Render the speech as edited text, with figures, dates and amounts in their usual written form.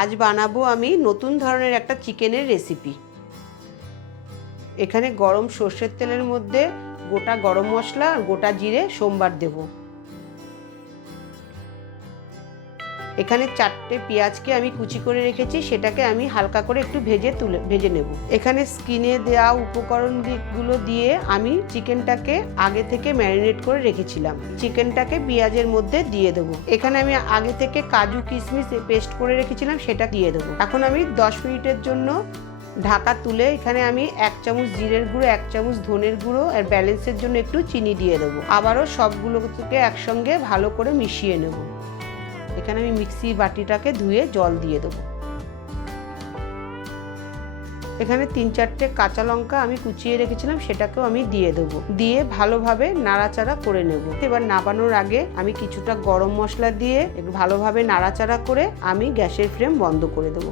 আজ বানাবো আমি নতুন ধরনের একটা চিকেনের রেসিপি। এখানে গরম সর্ষের তেলের মধ্যে গোটা গরম মশলা আর গোটা জিরে সোমবার দেব। এখানে 4টে পেঁয়াজকে আমি কুচি করে রেখেছি, সেটাকে আমি হালকা করে একটু ভেজে নেব। এখানে স্কিনে দেওয়া উপকরণগুলো দিয়ে আমি চিকেনটাকে আগে থেকে ম্যারিনেট করে রেখেছিলাম। চিকেনটাকে পেঁয়াজের মধ্যে দিয়ে দেবো। এখানে আমি আগে থেকে কাজু কিশমিশ পেস্ট করে রেখেছিলাম, সেটা দিয়ে দেবো। এখন আমি 10 মিনিটের জন্য ঢাকা তুলে এখানে আমি 1 চামচ জিরের গুঁড়ো, 1 চামচ ধনের গুঁড়ো আর ব্যালেন্সের জন্য একটু চিনি দিয়ে দেবো। আবারও সবগুলোকে একসঙ্গে ভালো করে মিশিয়ে নেব। এখানে আমি মিক্সির বাটিটাকে ধুয়ে জল দিয়ে দেবো। এখানে 3-4টে কাঁচা লঙ্কা আমি কুচিয়ে রেখেছিলাম, সেটাকেও আমি দিয়ে দেবো। দিয়ে ভালোভাবে নাড়াচাড়া করে নেব। এবার নামানোর আগে আমি কিছুটা গরম মশলা দিয়ে একটু ভালোভাবে নাড়াচাড়া করে আমি গ্যাসের ফ্লেম বন্ধ করে দেবো।